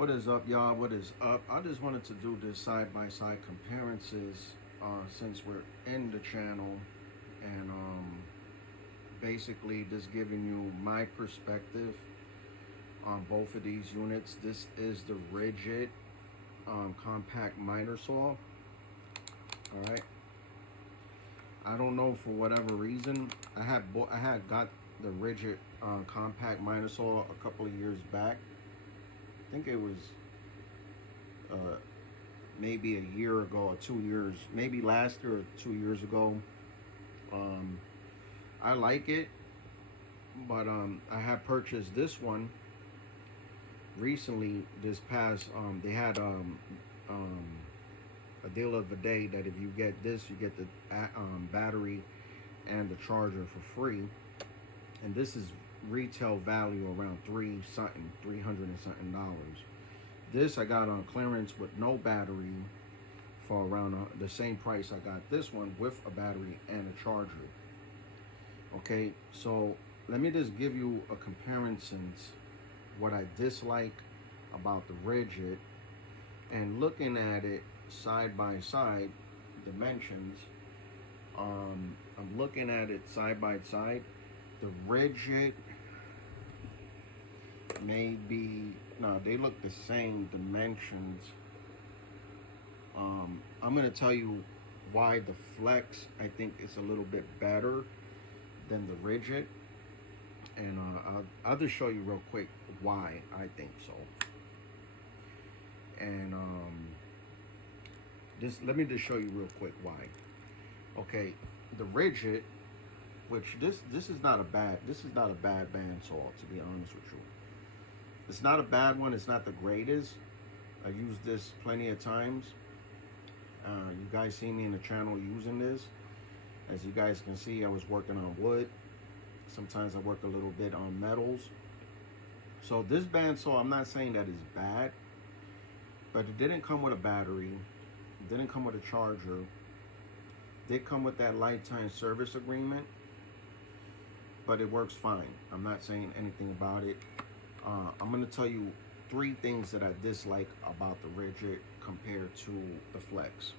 What is up, y'all? What is up? I just wanted to do this side-by-side comparisons since we're in the channel, and basically just giving you my perspective on both of these units. This is the RIDGID compact miter saw. All right. I don't know, for whatever reason, I had got the RIDGID compact miter saw a couple of years back. I think it was maybe a year ago or 2 years, maybe last year or 2 years ago. I like it, but I had purchased this one recently. This past they had a deal of the day that if you get this, you get the battery and the charger for free, and this is retail value around $300 and something. This I got on clearance with no battery for around the same price I got this one with a battery and a charger. Okay, so let me just give you a comparisons, what I dislike about the RIDGID, and looking at it side by side, dimensions. I'm looking at it side by side. The RIDGID maybe, no, they look the same dimensions. I'm gonna tell you why the Flex I think is a little bit better than the RIDGID, and I'll just show you real quick why I think so. And let me just show you real quick why. Okay, the RIDGID, which this is not a bad bandsaw, to be honest with you. It's not a bad one. It's not the greatest. I used this plenty of times. You guys see me in the channel using this. As you guys can see, I was working on wood. Sometimes I work a little bit on metals. So this bandsaw, I'm not saying that it's bad, but it didn't come with a battery. It didn't come with a charger. It did come with that lifetime service agreement, but it works fine. I'm not saying anything about it. I'm going to tell you 3 things that I dislike about the RIDGID compared to the Flex.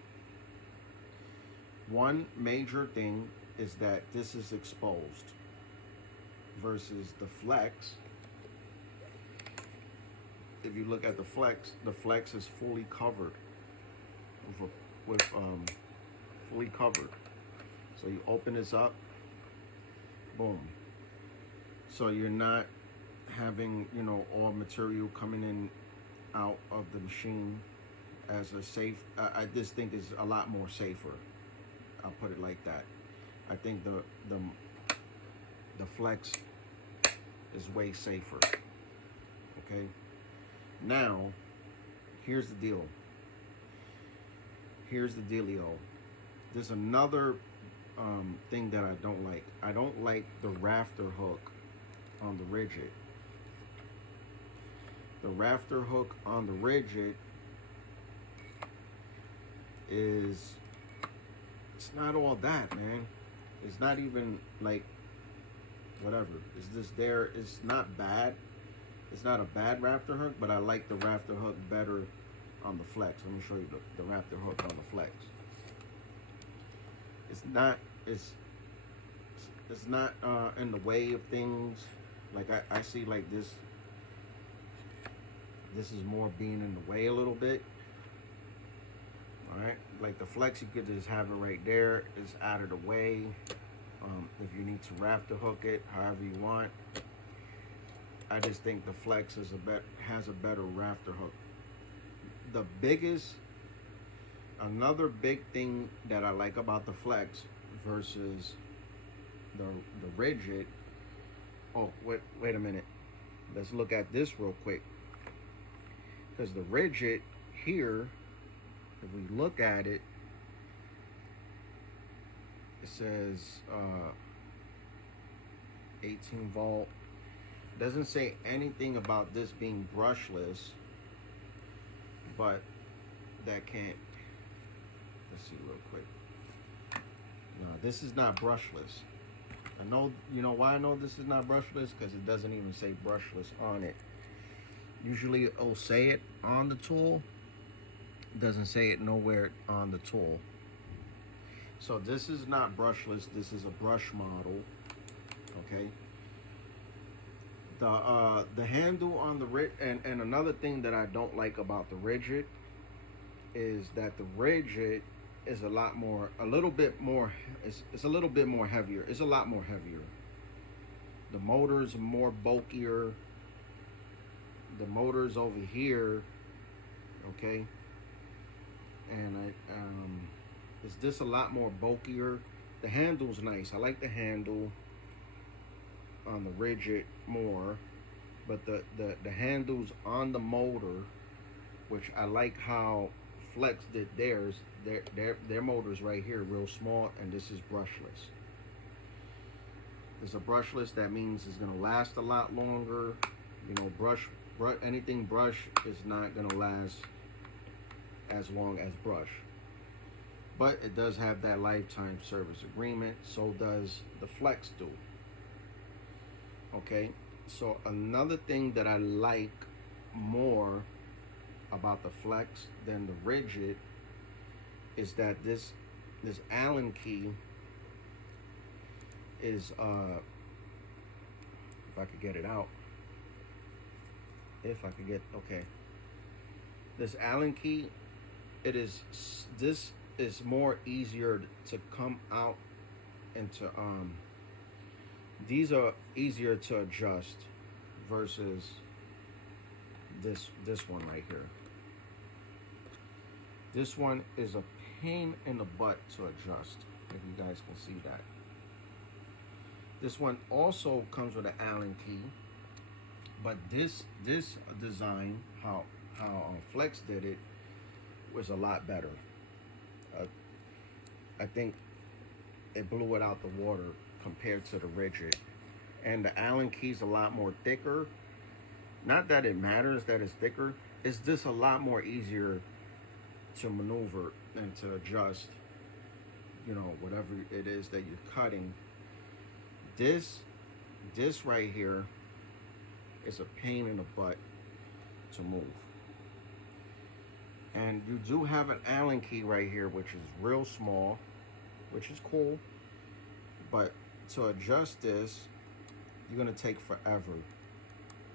One major thing is that this is exposed versus the Flex. If you look at the Flex is fully covered with fully covered. So you open this up, boom. So you're not having, you know, all material coming in out of the machine. As a safe, I just think is a lot more safer. I'll put it like that. I think the Flex is way safer. Okay. Now, here's the deal. Here's the dealio. There's another thing that I don't like. I don't like the rafter hook on the RIDGID. The rafter hook on the RIDGID is, it's not all that, man. It's not even like whatever. It's just there. It's not bad. It's not a bad rafter hook, but I like the rafter hook better on the Flex. Let me show you the rafter hook on the Flex. It's not in the way of things. Like I see like this is more being in the way a little bit. All right, like the Flex, you could just have it right there. It's out of the way. If you need to rafter hook it however you want. I just think the Flex is has a better rafter hook. Another big thing that I like about the Flex versus the RIDGID. Oh, wait a minute. Let's look at this real quick. Because the RIDGID here, if we look at it, it says 18 volt. Doesn't say anything about this being brushless, but that can't, let's see real quick. No, this is not brushless. I know, you know why I know this is not brushless? Because it doesn't even say brushless on it. Usually it'll say it on the tool. It doesn't say it nowhere on the tool. So this is not brushless. This is a brush model. Okay. The handle on the RIDGID, and another thing that I don't like about the RIDGID is that the RIDGID is a little bit more heavier. It's a lot more heavier. The motor's more bulkier. The motor's over here, okay? And is this a lot more bulkier? The handle's nice. I like the handle on the RIDGID more, but the handles on the motor, which I like how Flex did theirs. Their motor's right here, real small, and this is brushless. It's a brushless. That means it's gonna last a lot longer. You know, anything brush is not gonna last as long as brush. But it does have that lifetime service agreement. So does the Flex do. Okay. So another thing that I like more about the Flex than the RIDGID is that this Allen key is if I could get it out, okay, this Allen key, this is more easier to come out into these are easier to adjust versus this one right here. This one is a pain in the butt to adjust, if you guys can see that. This one also comes with an Allen key, but this design, how Flex did it, was a lot better. I think it blew it out the water compared to the RIDGID. And the Allen key's a lot more thicker. Not that it matters that it's thicker, it's just a lot more easier to maneuver and to adjust, you know, whatever it is that you're cutting. This right here is a pain in the butt to move. And you do have an Allen key right here, which is real small, which is cool. But to adjust this, you're gonna take forever.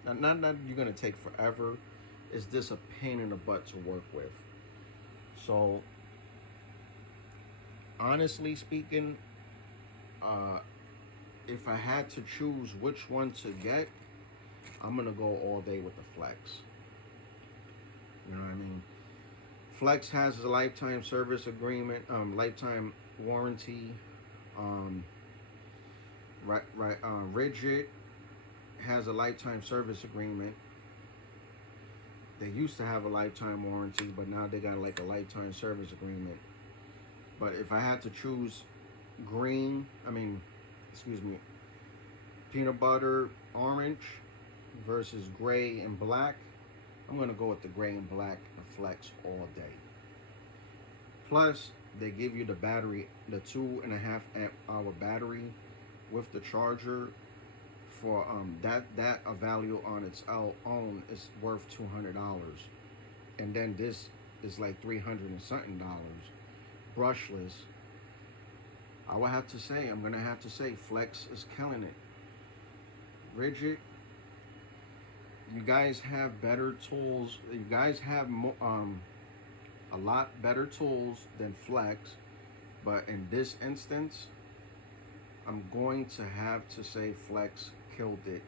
Now, not you're gonna take forever. Is this a pain in the butt to work with? So, honestly speaking, if I had to choose which one to get, I'm gonna go all day with the Flex. You know what I mean? Flex has a lifetime service agreement, lifetime warranty. RIDGID has a lifetime service agreement. They used to have a lifetime warranty, but now they got like a lifetime service agreement. But if I had to choose peanut butter orange versus gray and black, I'm gonna go with the gray and black Flex all day. Plus, they give you the battery, the 2.5 amp hour battery with the charger. For that a value on its own is worth $200, and then this is like $300 and something dollars, brushless. I'm gonna have to say Flex is killing it. RIDGID, you guys have better tools. You guys have a lot better tools than Flex, but in this instance, I'm going to have to say Flex killed it,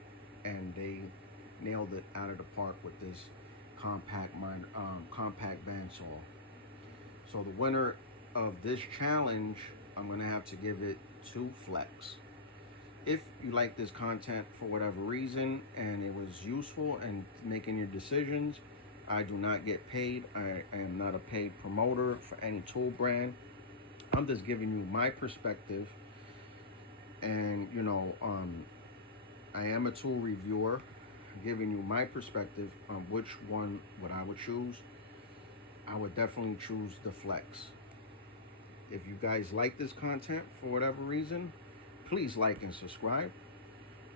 and they nailed it out of the park with this compact bandsaw. So the winner of this challenge, I'm going to have to give it to Flex. If you like this content for whatever reason and it was useful in making your decisions, I do not get paid. I am not a paid promoter for any tool brand. I'm just giving you my perspective, and you know, I am a tool reviewer, giving you my perspective on which one I would choose. I would definitely choose the Flex. If you guys like this content for whatever reason, please like and subscribe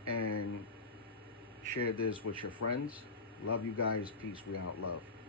and share this with your friends. Love you guys. Peace. We out. Love.